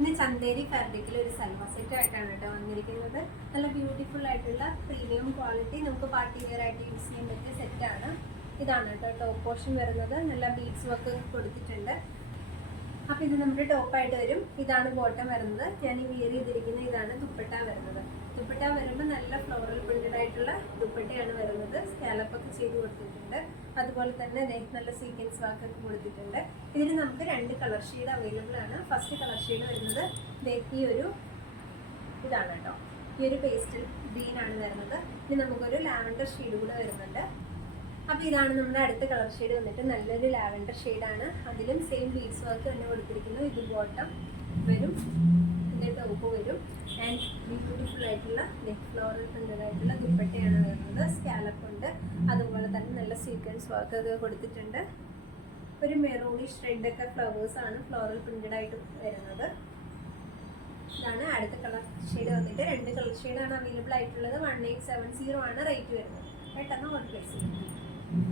ഇന്ന് ചന്തേരി ഫാബ്രിക്കിൽ ഒരു സൽവാർ സെറ്റ് ആയിട്ടാണ് കേട്ടോ വന്നിരിക്കുന്നത്. നല്ല ബ്യൂട്ടിഫുൾ ആയിട്ടുള്ള പ്രീമിയം ക്വാളിറ്റി നമുക്ക് പാർട്ടി വെയർ ആയിട്ട് യൂസ് ചെയ്യാൻ പറ്റിയ സെറ്റാണ്. ഇതാണ് കേട്ടോ ടോപ്പ് പോർഷൻ വരുന്നത്. നല്ല ബീഡ്സ് വർക്ക് കൊടുത്തിട്ടുണ്ട്. അപ്പോൾ ഇത് നമ്മുടെ ടോപ്പായിട്ട് വരും. ഇതാണ് ബോട്ടം വരുന്നത്. ഞാൻ ഈ വിയർ ചെയ്തിരിക്കുന്ന ഇതാണ് ദുപ്പട്ട വരുന്നത്. ദുപ്പട്ട വരുമ്പോൾ നല്ല ഫ്ലോറൽ പ്രിന്റഡ് ആയിട്ടുള്ള ദുപ്പട്ടയാണ് വരുന്നത്. സ്കാലപ്പൊക്കെ ചെയ്ത് കൊടുത്തിട്ടുണ്ട്. അതുപോലെ തന്നെ നല്ല സീക്വൻസ് വർക്ക് ഒക്കെ കൊടുത്തിട്ടുണ്ട്. ഇതിൽ നമുക്ക് 2 കളർ ഷെയ്ഡ് അവൈലബിൾ ആണ്. ഫസ്റ്റ് കളർ ഷെയ്ഡ് വരുന്നത് ഈ ഒരു ഇതാണ് കേട്ടോ. ഈ ഒരു പേസ്റ്റൽ ഗ്രീൻ ആണ് വരുന്നത്. ഇനി നമുക്കൊരു ലാവൻഡർ ഷെയ്ഡ് കൂടെ വരുന്നുണ്ട്. അപ്പോൾ ഇതാണ് നമ്മുടെ അടുത്ത കളർ ഷെയ്ഡ് വന്നിട്ട് നല്ലൊരു ലാവൻഡർ ഷെയ്ഡാണ്. അതിലും സെയിം ബീഡ്സ് വർക്ക് തന്നെ കൊടുത്തിരിക്കുന്നു. ഇത് ബോട്ടം വരും, ഇതിൻ്റെ ടോപ്പ് വരും. ആൻഡ് ബ്യൂട്ടിഫുൾ ആയിട്ടുള്ള ഫ്ലോറൽ പ്രിന്റഡ് ആയിട്ടുള്ള ദുപ്പട്ടയാണ് വരുന്നത്. സ്കാലപ്പ് ഉണ്ട്. അതുപോലെ തന്നെ നല്ല സീക്വൻസ് വർക്ക് ഒക്കെ കൊടുത്തിട്ടുണ്ട്. ഒരു മെറൂണിഷ് റെഡൊക്കെ ഫ്ലവേഴ്സാണ് ഫ്ലോറൽ പ്രിന്റഡ് ആയിട്ട് വരുന്നത്. ഇതാണ് അടുത്ത കളർ ഷെയ്ഡ് വന്നിട്ട് 2 കളർ ഷെയ്ഡാണ് അവൈലബിൾ ആയിട്ടുള്ളത്. 1870 ആണ് റേറ്റ് വരുന്നത്. പെട്ടെന്ന് ഓർഡർ പ്ലേസ് ചെയ്യും.